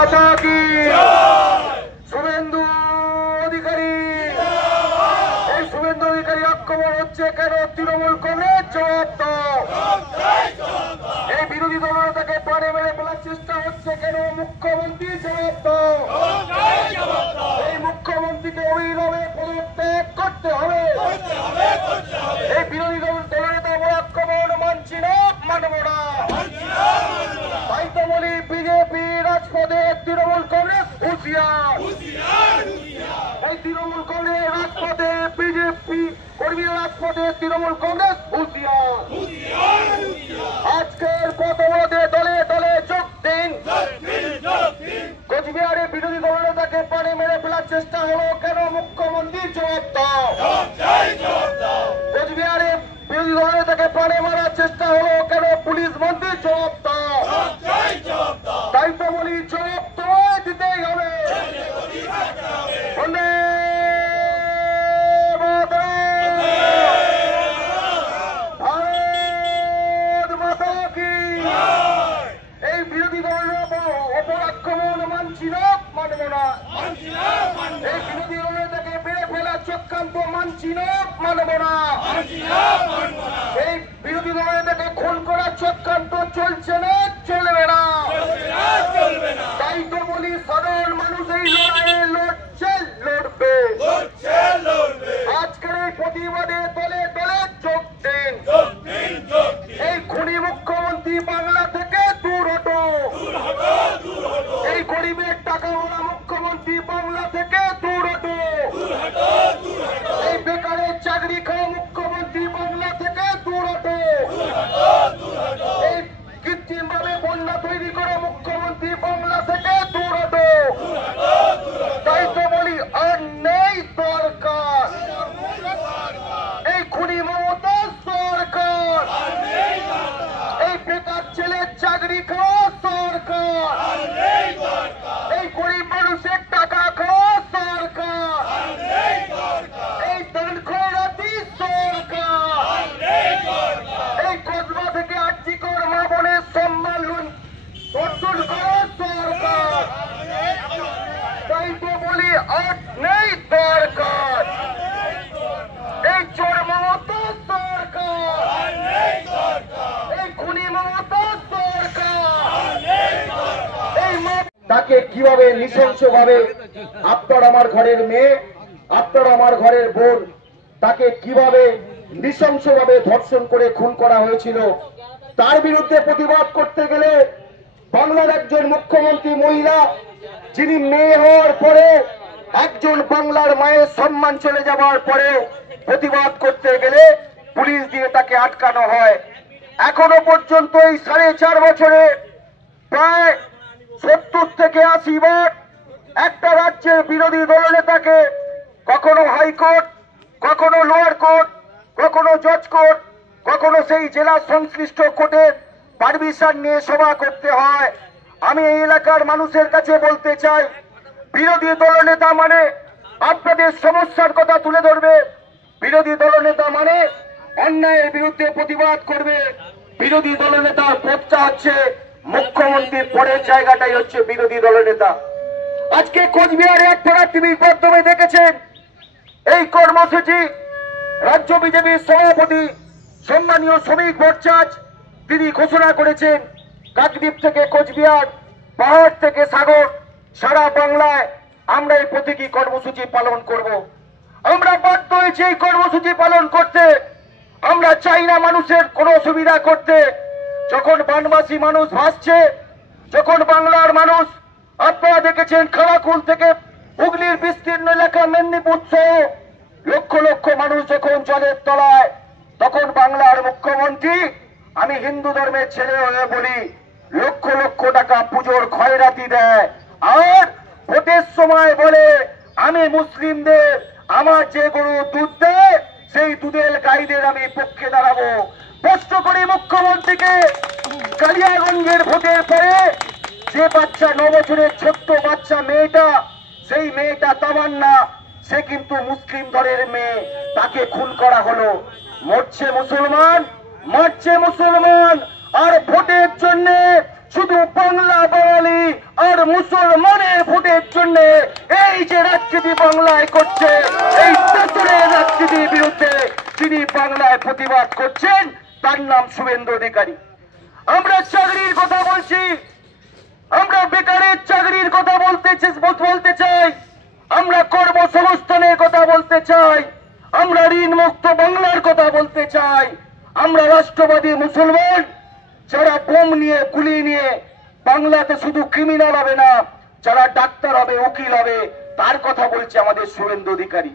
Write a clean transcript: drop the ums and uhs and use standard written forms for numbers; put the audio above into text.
মাতা কি শুভেন্দু অধিকারী এই শুভেন্দু অধিকারী আক্রমণ হচ্ছে কেন তৃণমূল কংগ্রেস জবাব দাও এই বিরোধী দলনেতাকে পানে মেরে ফেলার চেষ্টা হচ্ছে কেন মুখ্যমন্ত্রী জবাব দাও এই মুখ্যমন্ত্রীকে অবিলম্বে পদত্যাগ করতে হবে এই বিরোধী দলনেতা আক্রমণ মানছি না মানব না তাই তো বলি বিজেপি রাজপথে তৃণমূল কংগ্রেস হুঁশিয়ার এই তৃণমূল কংগ্রেস রাজপথে বিজেপি কর্মী রাজপথে তৃণমূল কংগ্রেস হুঁশিয়ার আজকের প্রথমতে দলে দলে যোগ দিন কোচবিহারে বিরোধী দলনেতাকে পানে মেরে ফেলার চেষ্টা হলো কেন মুখ্যমন্ত্রী জবাব দাও কোচবিহারে বিরোধী দলনেতাকে পানে মারার চেষ্টা হলো কেন পুলিশ মন্ত্রী জবাব দাও তাই তো বলি জবাব তোমায় দিতেই হবে ভারত মাতা কি এই বিরোধী দলের অপর আক্রমণ মানছি না মানব না এই বিরোধী দলনেতাকে মেরে ফেলার চক্রান্ত মানছি না মানব না এই বিরোধী দলনেতাকে খুন করার চক্রান্ত চলছে না চলবে না তাই তো বলি সাধারণ মানুষ এই লড়াইয়ে লড়ছে লড়বে আজকের এই প্রতিবাদে দলে দলে যোগ দিন এই খুনি মুখ্যমন্ত্রী বাংলা থেকে দূর হটো এই গরিবের টাকাওয়ালা মুখ্যমন্ত্রী বাংলা থেকে দূর হটো এই বেকারের চাকরি খাওয়া মুখ্যমন্ত্রী বাংলা থেকে দূর হটো এই কৃত্রিম ভাবে বন্যা তৈরি করা মুখ্যমন্ত্রী বাংলা থেকে দূর হটো তাই তো বলি আর নেই দরকার এই খুনি মমতা সরকার এই বেকার ছেলের চাকরি খাওয়া সরকার এই গরিব মানুষের টাকা খাওয়া সরকার এই দানখোরাতি সরকার এই কসবা থেকে আর্জিকর মা বোনের সম্মান অর্জন করা সরকার তাই তো বলি আর নেই দরকার এই চোর মমতা সরকার এই খুনি মমতা সরকার এই তাকে কিভাবে নৃশংসভাবে আপনার আমার ঘরের মেয়ে আপনার আমার ঘরের বোন তাকে কিভাবে নৃশংসভাবে ধর্ষণ করে খুন করা হয়েছিল তার বিরুদ্ধে প্রতিবাদ করতে গেলে বাংলার একজন মুখ্যমন্ত্রী মহিলা যিনি মেয়ে হওয়ার পরে একজন বাংলার মায়ের সম্মান চলে যাওয়ার পরে প্রতিবাদ করতে গেলে পুলিশ দিয়ে তাকে আটকানো হয় এখনো পর্যন্ত এই 4.5 বছরে প্রায় 70 থেকে 80 বার একটা রাজ্যের বিরোধী দলনেতাকে কখনো হাইকোর্ট কখনো লোয়ার কোর্ট কখনো জজ কোর্ট কখনো সেই জেলা সংশ্লিষ্ট কোর্টের পারমিশন নিয়ে সভা করতে হয় আমি এই এলাকার মানুষের কাছে বলতে চাই বিরোধী দলনেতা মানে আপনাদের সমস্যার কথা তুলে ধরবে বিরোধী দলনেতা মানে অন্যায়ের বিরুদ্ধে প্রতিবাদ করবে বিরোধী দলনেতার পদটা হচ্ছে মুখ্যমন্ত্রীর পরের জায়গাটাই হচ্ছে বিরোধী দলনেতা আজকে কোচবিহারে আপনারা টিভির মাধ্যমে দেখেছেন এই কর্মসূচি রাজ্য বিজেপির সভাপতি সম্মানীয় শ্রমিক ভট্টাচার্য তিনি ঘোষণা করেছেন কাকদ্বীপ থেকে কোচবিহার পাহাড় থেকে সাগর সারা বাংলায় আমরা এই প্রতীকী কর্মসূচি পালন করব আমরা বাধ্য হয়েছি এই কর্মসূচি পালন করতে আমরা চাই না মানুষের কোনো অসুবিধা করতে যখন বানবাসী মানুষ ভাসছে যখন বাংলার মানুষ আপনারা দেখেছেন খানাকুল থেকে হুগলির বিস্তীর্ণ এলাকা মেদিনীপুর সহ লক্ষ লক্ষ মানুষ যখন জলের তলায় তখন বাংলার মুখ্যমন্ত্রী আমি হিন্দু ধর্মের ছেলে হয়ে বলি লক্ষ লক্ষ টাকা পুজোর খয়রাতি দেয় আর ভোটের সময় বলে আমি মুসলিমদের আমার যে গরু দুধ দেয় সেই দুধের গাইদের আমি পক্ষে দাঁড়াবো প্রশ্ন করি মুখ্যমন্ত্রীকে কালিয়াগঞ্জের ভোটের পরে যে বাচ্চা 9 বছরের ছোট্ট বাচ্চা মেয়েটা সেই মেয়েটা তামান্না সে কিন্তু মুসলিম ঘরের মেয়ে তাকে খুন করা হলো মরছে মুসলমান মারছে মুসলমান আর ভোটের জন্য শুধু বাংলা বাঙালি আর মুসলমানের ভোটের জন্য এই যে রাজনীতি বাংলায় করছে, এই তেতুলের রাজনীতির বিরুদ্ধে যিনি বাংলায় প্রতিবাদ করছেন তার নাম শুভেন্দু অধিকারী। আমরা চাকরির কথা বলছি, আমরা বেকারের চাকরির কথা বলতে চাই, আমরা কর্মসংস্থানের কথা বলতে চাই, আমরা ঋণ মুক্ত বাংলার কথা বলতে চাই, আমরা রাষ্ট্রবাদী মুসলমান যারা বোম নিয়ে গুলি নিয়ে বাংলাতে শুধু ক্রিমিনাল হবে না, যারা ডাক্তার হবে উকিল হবে তার কথা বলছে আমাদের শুভেন্দু অধিকারী।